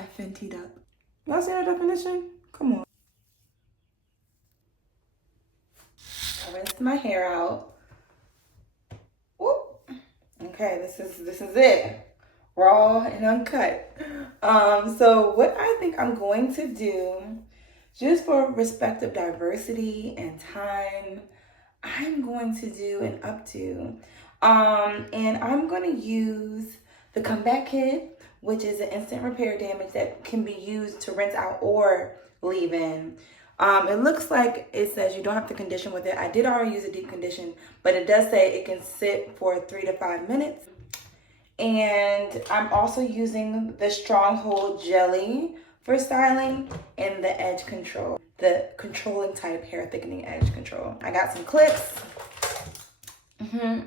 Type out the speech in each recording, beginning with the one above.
I Fenty'd up. Y'all see that definition? Come on. I rinsed my hair out. Whoop. Okay, this is it. Raw and uncut. So what I think I'm going to do, just for respect of diversity and time, I'm going to do an updo. And I'm going to use the comeback kit, which is an instant repair damage that can be used to rinse out or leave in. It looks like it says you don't have to condition with it. I did already use a deep condition, but it does say it can sit for 3 to 5 minutes. And I'm also using the Stronghold Jelly for styling and the edge control, the controlling type hair thickening edge control. I got some clips. And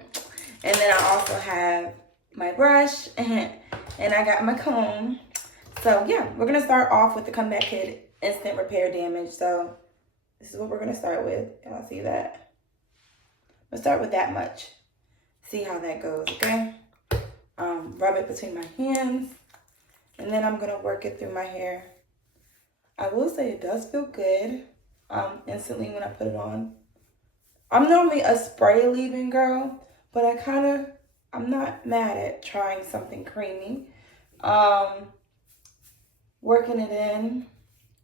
then I also have my brush and I got my comb. So yeah, we're gonna start off with the comeback kit instant repair damage. So this is what we're gonna start with. Y'all see that? We'll start with that much. See how that goes, okay? Rub it between my hands, and then I'm gonna work it through my hair. I will say it does feel good instantly when I put it on. I'm normally a spray leave-in girl, but I'm not mad at trying something creamy. Working it in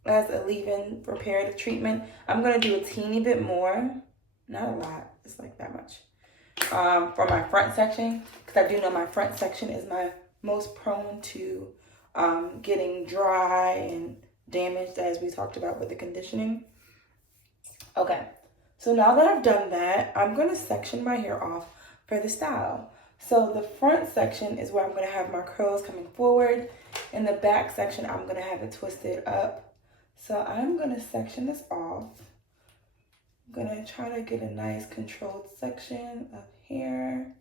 as a leave-in reparative treatment. I'm gonna do a teeny bit more, not a lot, just like that much. For my front section, because I do know my front section is my most prone to getting dry and damaged, as we talked about with the conditioning. Okay, so now that I've done that, I'm going to section my hair off for the style. So the front section is where I'm going to have my curls coming forward. In the back section, I'm going to have it twisted up. So I'm going to section this off. I'm gonna try to get a nice controlled section of hair.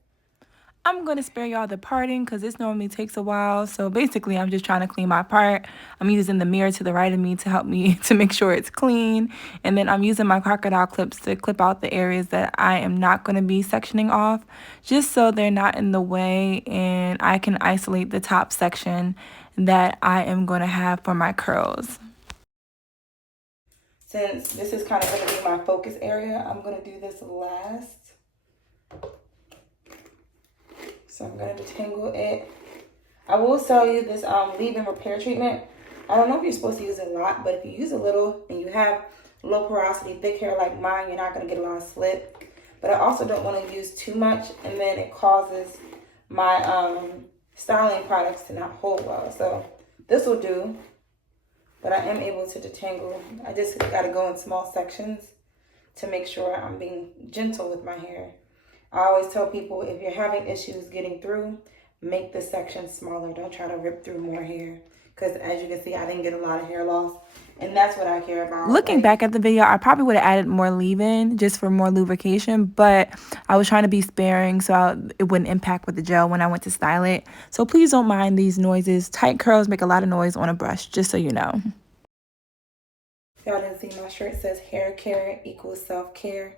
I'm gonna spare y'all the parting because this normally takes a while. So basically I'm just trying to clean my part. I'm using the mirror to the right of me to help me to make sure it's clean. And then I'm using my crocodile clips to clip out the areas that I am not gonna be sectioning off, just so they're not in the way and I can isolate the top section that I am gonna have for my curls. Since this is kind of going to be my focus area, I'm going to do this last. So I'm going to detangle it. I will tell you this leave-in repair treatment. I don't know if you're supposed to use a lot, but if you use a little and you have low porosity, thick hair like mine, you're not going to get a lot of slip. But I also don't want to use too much, and then it causes my styling products to not hold well. So this will do. But I am able to detangle. I just got to go in small sections to make sure I'm being gentle with my hair. I always tell people, if you're having issues getting through, make the section smaller. Don't try to rip through more hair. Because as you can see, I didn't get a lot of hair loss. And that's what I care about. Looking back at the video, I probably would have added more leave-in just for more lubrication. But I was trying to be sparing so it wouldn't impact with the gel when I went to style it. So please don't mind these noises. Tight curls make a lot of noise on a brush, just so you know. If y'all didn't see, my shirt says hair care equals self-care.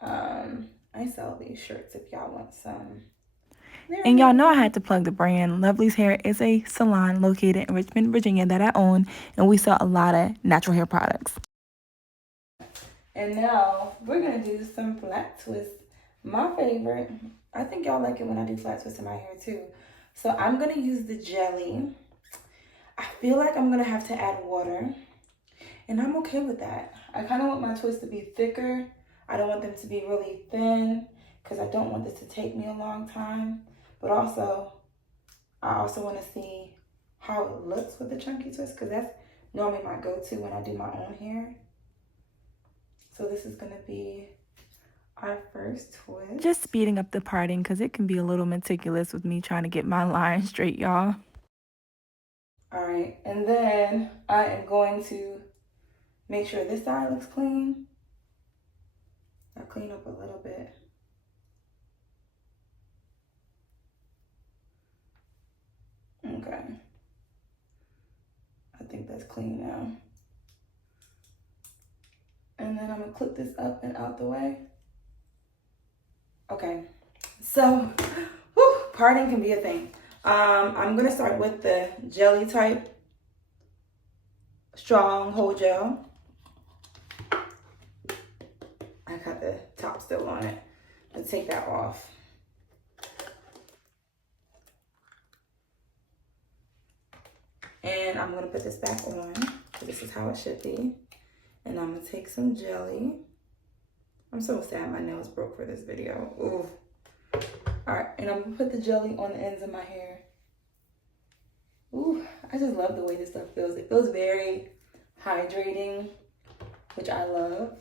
I sell these shirts if y'all want some. And y'all know I had to plug the brand. Lovely's Hair is a salon located in Richmond, Virginia that I own, and we sell a lot of natural hair products. And now we're gonna do some flat twists. My favorite. I think y'all like it when I do flat twists in my hair too. So I'm gonna use the jelly. I feel like I'm gonna have to add water, and I'm okay with that. I kind of want my twists to be thicker. I don't want them to be really thin because I don't want this to take me a long time. But also, I also want to see how it looks with the chunky twist, because that's normally my go-to when I do my own hair. So this is going to be our first twist. Just speeding up the parting because it can be a little meticulous with me trying to get my line straight, y'all. All right, and then I am going to make sure this side looks clean. I'll clean up a little bit. Okay. I think that's clean now. And then I'm gonna clip this up and out the way. Okay. So, parting can be a thing. I'm going to start with the jelly type strong hold gel. I got the top still on it. Let's take that off. And I'm going to put this back on. This is how it should be. And I'm going to take some jelly. I'm so sad my nails broke for this video. Ooh. Alright, and I'm going to put the jelly on the ends of my hair. Ooh, I just love the way this stuff feels. It feels very hydrating, which I love.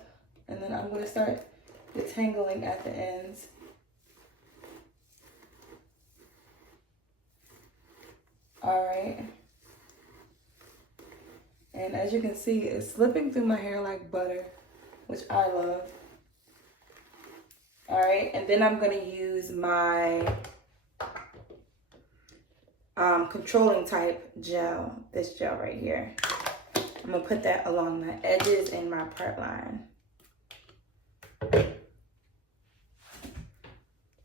And then I'm going to start detangling at the ends. Alright. And as you can see, it's slipping through my hair like butter, which I love. Alright, and then I'm going to use my controlling type gel, this gel right here. I'm going to put that along my edges and my part line.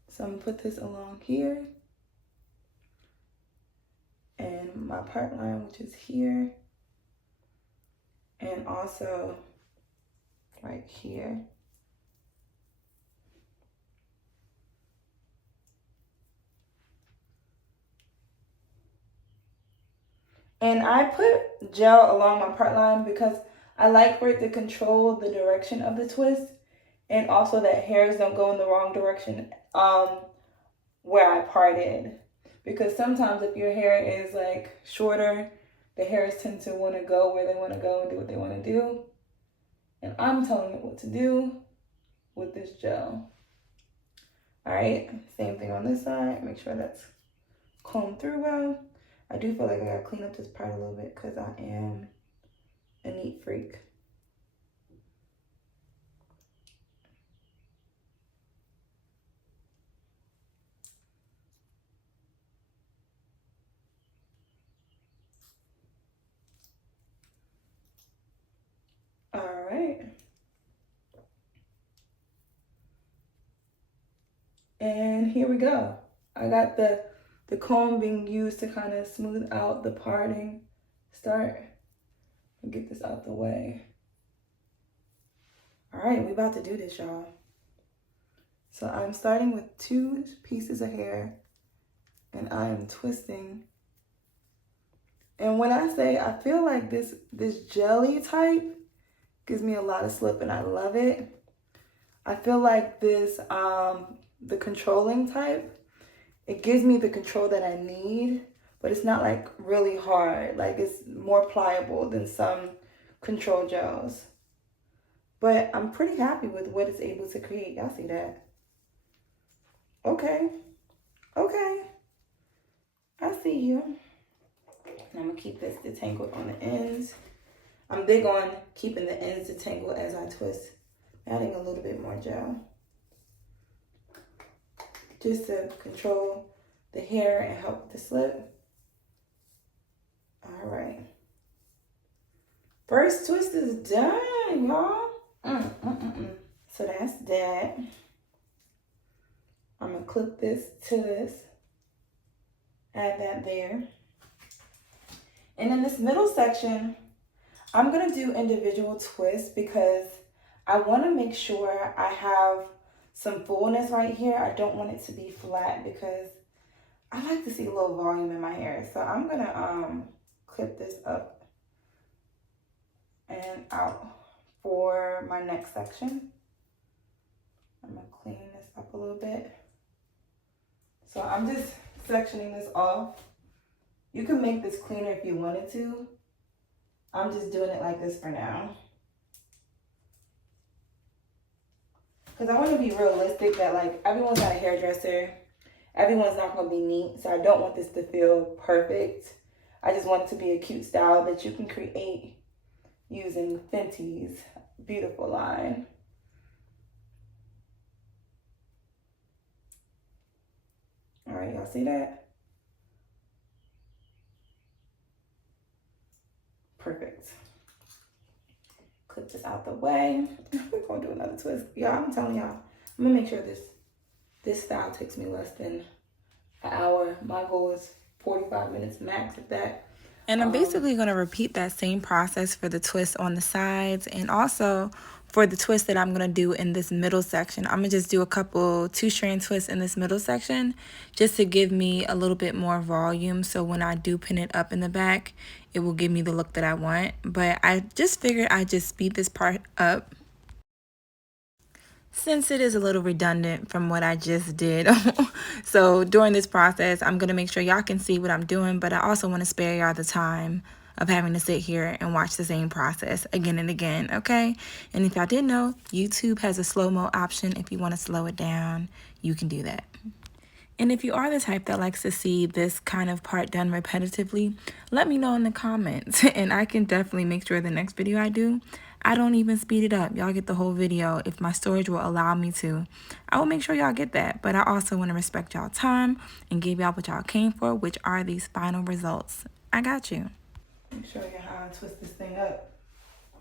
So I'm going to put this along here. And my part line, which is here. And also right here. And I put gel along my part line because I like for it to control the direction of the twist, and also that hairs don't go in the wrong direction where I parted. Because sometimes if your hair is like shorter, the hairs tend to want to go where they want to go and do what they want to do. And I'm telling it what to do with this gel. All right, same thing on this side. Make sure that's combed through well. I do feel like I gotta clean up this part a little bit because I am a neat freak. All right. And here we go. I got the comb being used to kind of smooth out the parting. Start and get this out the way. All right, we about to do this, y'all. So I'm starting with 2 pieces of hair and I am twisting. And when I say I feel like this jelly type gives me a lot of slip and I love it. I feel like this, the controlling type, it gives me the control that I need, but it's not like really hard. Like it's more pliable than some control gels. But I'm pretty happy with what it's able to create. Y'all see that? Okay. Okay. I see you. And I'm going to keep this detangled on the ends. I'm big on keeping the ends detangled as I twist. Adding a little bit more gel. Just to control the hair and help the slip. All right. First twist is done, y'all. So that's that. I'm gonna clip this to this. Add that there. And in this middle section, I'm gonna do individual twists because I wanna make sure I have some fullness right here. I don't want it to be flat because I like to see a little volume in my hair. So I'm gonna clip this up and out for my next section. I'm gonna clean this up a little bit. So I'm just sectioning this off. You can make this cleaner if you wanted to. I'm just doing it like this for now. Because I want to be realistic that like everyone's not a hairdresser. Everyone's not going to be neat. So I don't want this to feel perfect. I just want it to be a cute style that you can create using Fenty's beautiful line. All right, y'all see that? Perfect. Clip this out the way. We're gonna do another twist. Y'all, I'm telling y'all, I'm gonna make sure this style takes me less than an hour. My goal is 45 minutes max if that. And I'm basically going to repeat that same process for the twist on the sides, and also for the twist that I'm going to do in this middle section. I'm going to just do a couple 2-strand twists in this middle section just to give me a little bit more volume, so when I do pin it up in the back, it will give me the look that I want. But I just figured I'd just speed this part up since it is a little redundant from what I just did. So during this process, I'm going to make sure y'all can see what I'm doing, but I also want to spare y'all the time of having to sit here and watch the same process again and again, okay? And if y'all didn't know, YouTube has a slow-mo option. If you want to slow it down, you can do that. And if you are the type that likes to see this kind of part done repetitively, let me know in the comments, and I can definitely make sure the next video I do, I don't even speed it up. Y'all get the whole video if my storage will allow me to. I will make sure y'all get that, but I also want to respect y'all time and give y'all what y'all came for, which are these final results. I got you. Let me show you how I twist this thing up.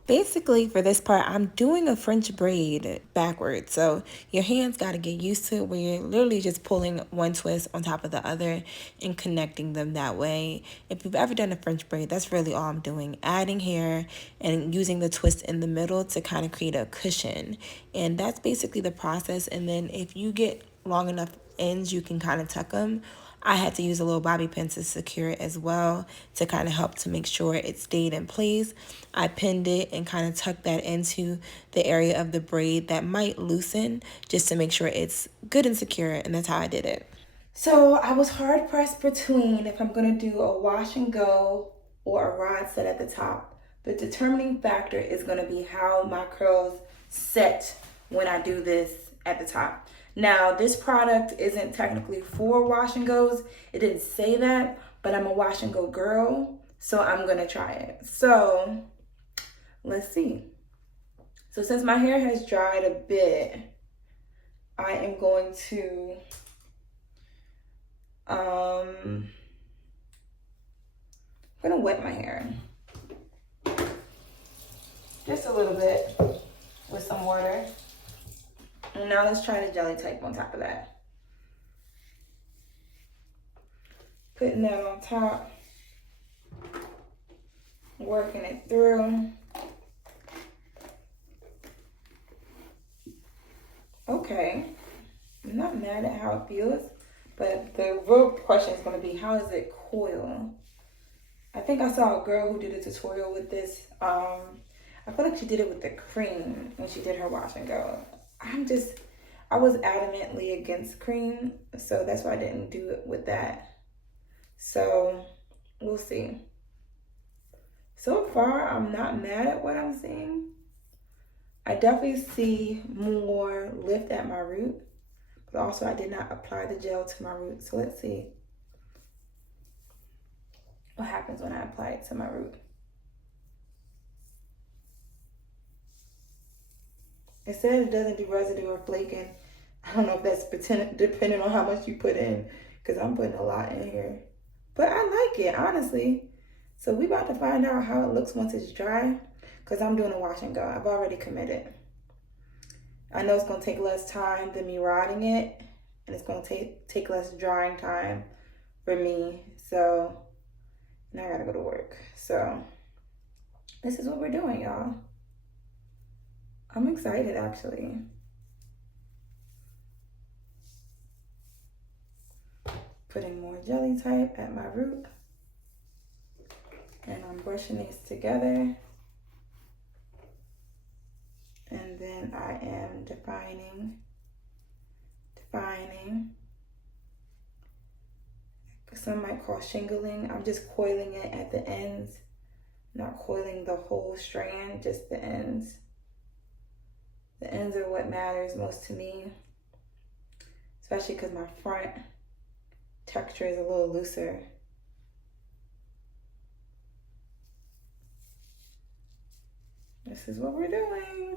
Basically, for this part, I'm doing a French braid backwards. So your hands got to get used to it, where you're literally just pulling one twist on top of the other and connecting them that way. If you've ever done a French braid, that's really all I'm doing. Adding hair and using the twist in the middle to kind of create a cushion. And that's basically the process. And then if you get long enough ends, you can kind of tuck them. I had to use a little bobby pin to secure it as well to kind of help to make sure it stayed in place. I pinned it and kind of tucked that into the area of the braid that might loosen just to make sure it's good and secure, and that's how I did it. So I was hard pressed between if I'm going to do a wash and go or a rod set at the top. The determining factor is going to be how my curls set when I do this at the top. Now, this product isn't technically for wash and goes. It didn't say that, but I'm a wash and go girl, so I'm going to try it. So let's see. So since my hair has dried a bit, I am going to I'm gonna wet my hair just a little bit with some water. And now let's try the jelly type on top of that. Putting that on top, working it through. Okay, I'm not mad at how it feels, but the real question is going to be, how does it coil? I think I saw a girl who did a tutorial with this. I feel like she did it with the cream when she did her wash and go. I was adamantly against cream, so that's why I didn't do it with that. So we'll see. So far, I'm not mad at what I'm seeing. I definitely see more lift at my root, but also I did not apply the gel to my root. So let's see what happens when I apply it to my root. It said it doesn't do residue or flaking. I don't know if that's depending on how much you put in, because I'm putting a lot in here. But I like it, honestly. So we about to find out how it looks once it's dry, because I'm doing a wash and go. I've already committed. I know it's going to take less time than me rodding it, and it's going to take less drying time for me. So now I got to go to work. So this is what we're doing, y'all. I'm excited, actually. Putting more jelly type at my root. And I'm brushing these together. And then I am defining. Some might call shingling. I'm just coiling it at the ends. Not coiling the whole strand, just the ends. The ends are what matters most to me, especially because my front texture is a little looser. This is what we're doing.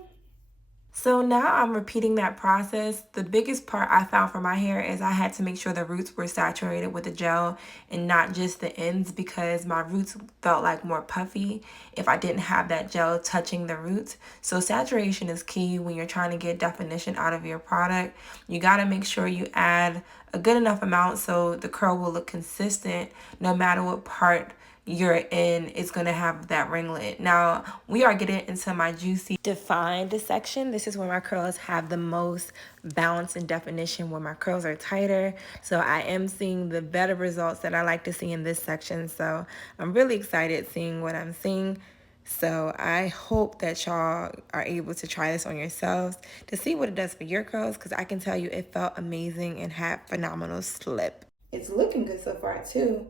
So now I'm repeating that process. The biggest part I found for my hair is I had to make sure the roots were saturated with the gel and not just the ends, because my roots felt like more puffy if I didn't have that gel touching the roots. So saturation is key when you're trying to get definition out of your product. You got to make sure you add a good enough amount so the curl will look consistent no matter what part you're in is going to have that ringlet. Now we are getting into my juicy defined section. This is where my curls have the most balance and definition, where my curls are tighter. So I am seeing the better results that I like to see in this section. So I'm really excited seeing what I'm seeing. So I hope that y'all are able to try this on yourselves to see what it does for your curls, because I can tell you it felt amazing and had phenomenal slip. It's looking good so far too,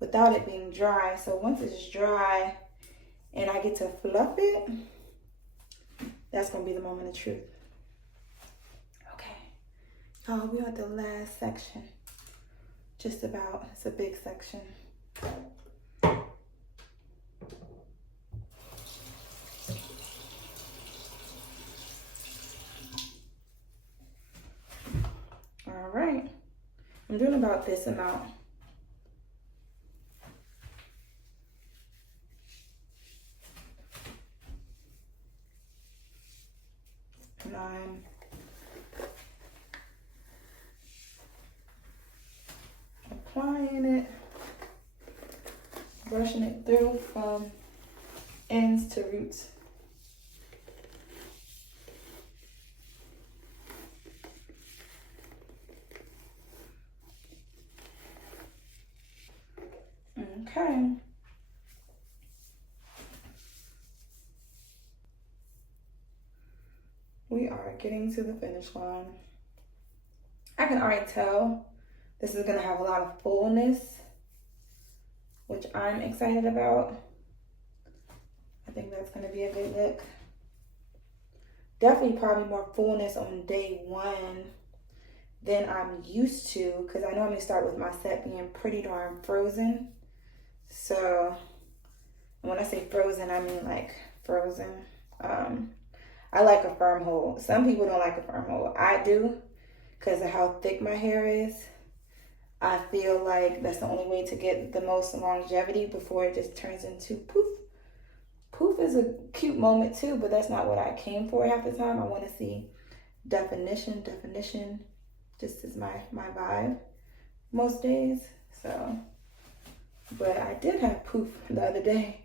without it being dry. So once it's dry and I get to fluff it, that's gonna be the moment of truth. Okay, y'all, we are at the last section. Just about, it's a big section. All right, I'm doing about this amount. And I'm applying it, brushing it through from ends to roots. Okay. We are getting to the finish line. I can already tell this is gonna have a lot of fullness, which I'm excited about. I think that's gonna be a good look. Definitely probably more fullness on day one than I'm used to, because I normally start with my set being pretty darn frozen. So when I say frozen, I mean like frozen. I like a firm hold. Some people don't like a firm hold. I do, because of how thick my hair is. I feel like that's the only way to get the most longevity before it just turns into poof. Poof is a cute moment too, but that's not what I came for half the time. I want to see definition. Just is my vibe most days. So, but I did have poof the other day.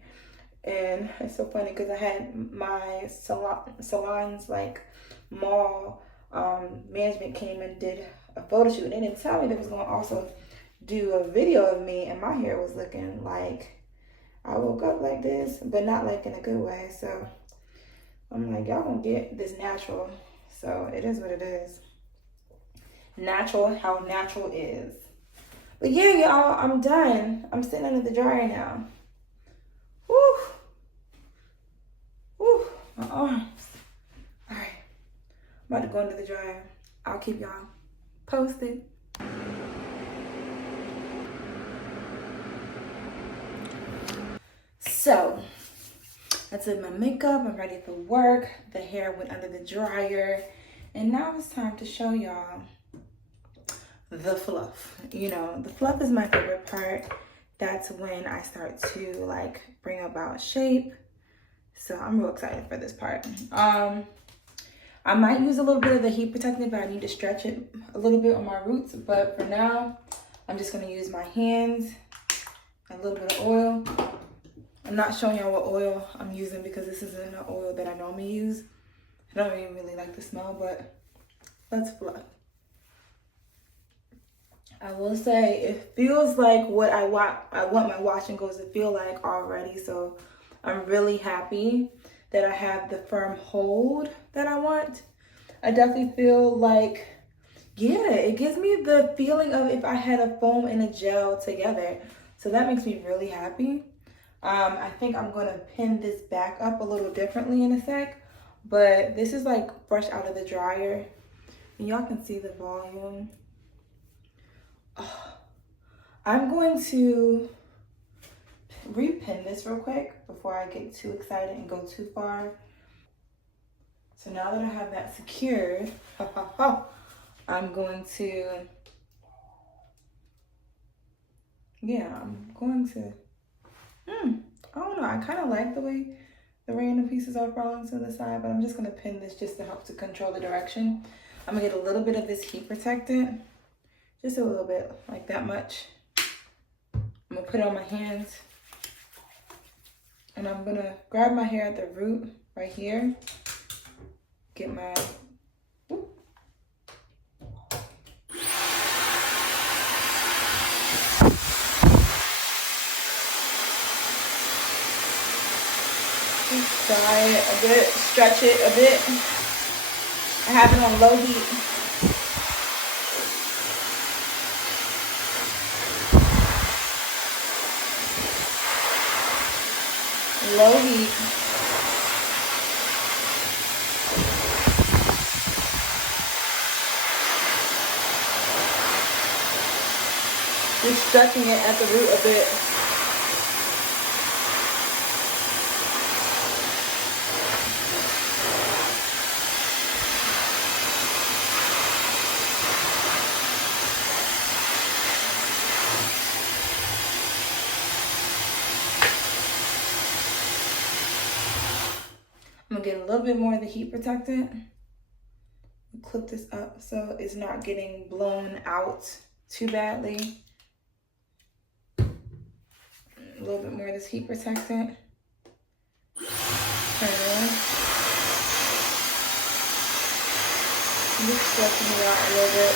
And it's so funny because I had my salon's like mall management came and did a photo shoot, and they didn't tell me they was going to also do a video of me, and my hair was looking like I woke up like this, but not like in a good way. So I'm like, y'all gonna get this natural. So it is what it is. Natural, how natural is. But yeah, y'all, I'm done. I'm sitting under the dryer now. Woo! Woo! My arms. All right. I'm about to go into the dryer. I'll keep y'all posted. So, I did my makeup. I'm ready for work. The hair went under the dryer. And now it's time to show y'all the fluff. You know, the fluff is my favorite part. That's when I start to like bring about shape. So I'm real excited for this part. I might use a little bit of the heat protectant, but I need to stretch it a little bit on my roots. But for now, I'm just gonna use my hands, a little bit of oil. I'm not showing y'all what oil I'm using because this isn't an oil that I normally use. I don't even really like the smell, but let's fluff. I will say it feels like what I want my wash and goes to feel like already. So I'm really happy that I have the firm hold that I want. I definitely feel like, yeah, it gives me the feeling of if I had a foam and a gel together. So that makes me really happy. I think I'm gonna pin this back up a little differently in a sec, but this is like fresh out of the dryer. And y'all can see the volume. Oh, I'm going to repin this real quick before I get too excited and go too far. So now that I have that secured, I'm going to, I don't know, I kind of like the way the random pieces are falling to the side, but I'm just gonna pin this just to help to control the direction. I'm gonna get a little bit of this heat protectant, just a little bit, like that much. I'm gonna put it on my hands, and I'm gonna grab my hair at the root right here, get my, just dry it a bit, stretch it a bit. I have it on low heat. Low heat. Just stretching it at the root a bit. I'm gonna get a little bit more of the heat protectant. Clip this up so it's not getting blown out too badly. A little bit more of this heat protectant. Turn it on. Just stretching it out a little bit.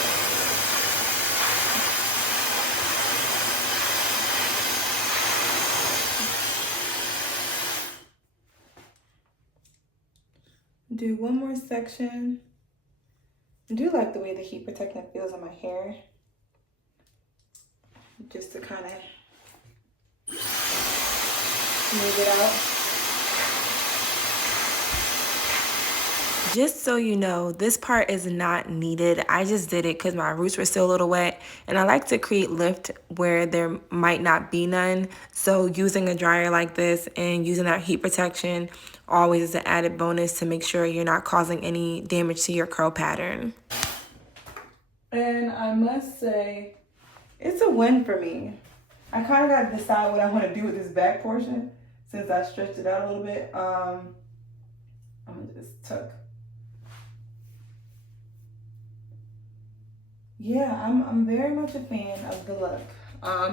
Do one more section. I do like the way the heat protectant feels on my hair. Just to kind of smooth it out. Just so you know, this part is not needed. I just did it because my roots were still a little wet, and I like to create lift where there might not be none. So using a dryer like this and using that heat protection always is an added bonus to make sure you're not causing any damage to your curl pattern. And I must say, it's a win for me. I kind of got to decide what I want to do with this back portion since I stretched it out a little bit. I'm gonna just tuck. Yeah, I'm very much a fan of the look.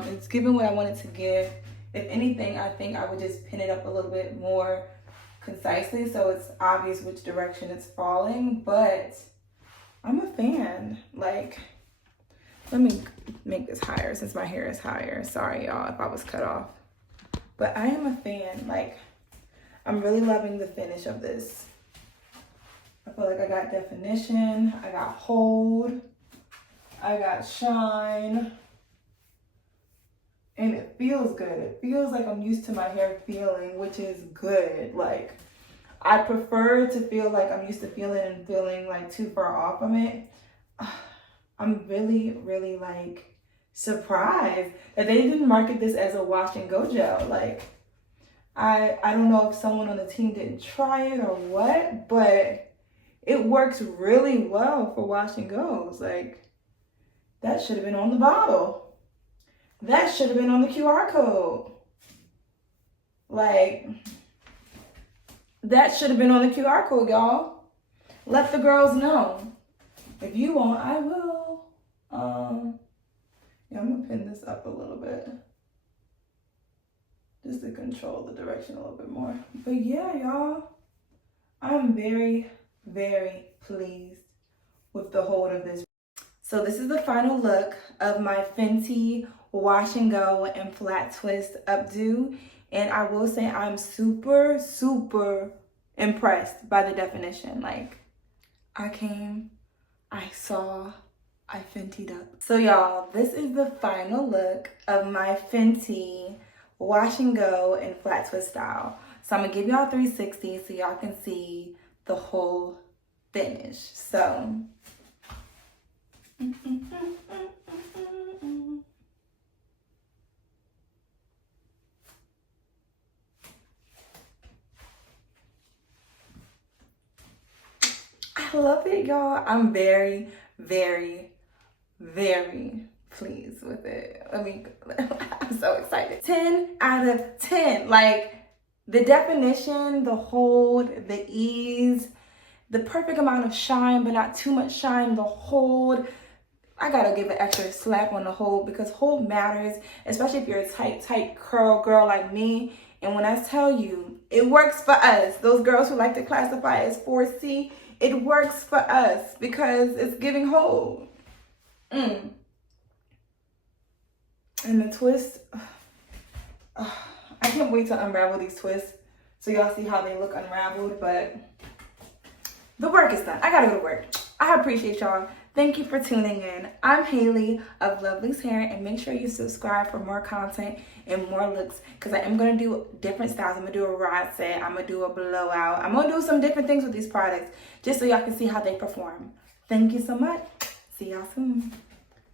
It's given what I wanted to give. If anything, I think I would just pin it up a little bit more concisely so it's obvious which direction it's falling, but I'm a fan. Like, let me make this higher since my hair is higher. Sorry, y'all, if I was cut off. But I am a fan. Like, I'm really loving the finish of this. I feel like I got definition, I got hold, I got shine, and it feels good. It feels like I'm used to my hair feeling, which is good. Like, I prefer to feel like I'm used to feeling and feeling like too far off from it. I'm really, really like surprised that they didn't market this as a wash and go gel. Like, I don't know if someone on the team didn't try it or what, but it works really well for wash and goes. Like, that should have been on the bottle. That should have been on the QR code. Like, that should have been on the QR code, y'all. Let the girls know. If you want, I will. Yeah, I'm gonna pin this up a little bit, just to control the direction a little bit more. But yeah, y'all, I'm very, very pleased with the hold of this. So this is the final look of my Fenty Wash and Go and Flat Twist Updo. And I will say I'm super, super impressed by the definition. Like, I came, I saw, I Fenty'd up. So y'all, this is the final look of my Fenty Wash and Go and Flat Twist style. So I'm gonna give y'all 360 so y'all can see the whole finish. So. I love it, y'all. I'm very, very, very pleased with it. I'm so excited. 10 out of 10. Like, the definition, the hold, the ease, the perfect amount of shine, but not too much shine, the hold. I gotta give an extra slap on the hold, because hold matters, especially if you're a tight curl girl like me. And when I tell you, it works for us. Those girls who like to classify as 4C, it works for us because it's giving hold. And the twist, I can't wait to unravel these twists so y'all see how they look unraveled, but the work is done. I gotta go to work. I appreciate y'all. Thank you for tuning in. I'm Haley of Lovely's Hair, and make sure you subscribe for more content and more looks, because I am going to do different styles. I'm going to do a rod set. I'm going to do a blowout. I'm going to do some different things with these products just so y'all can see how they perform. Thank you so much. See y'all soon.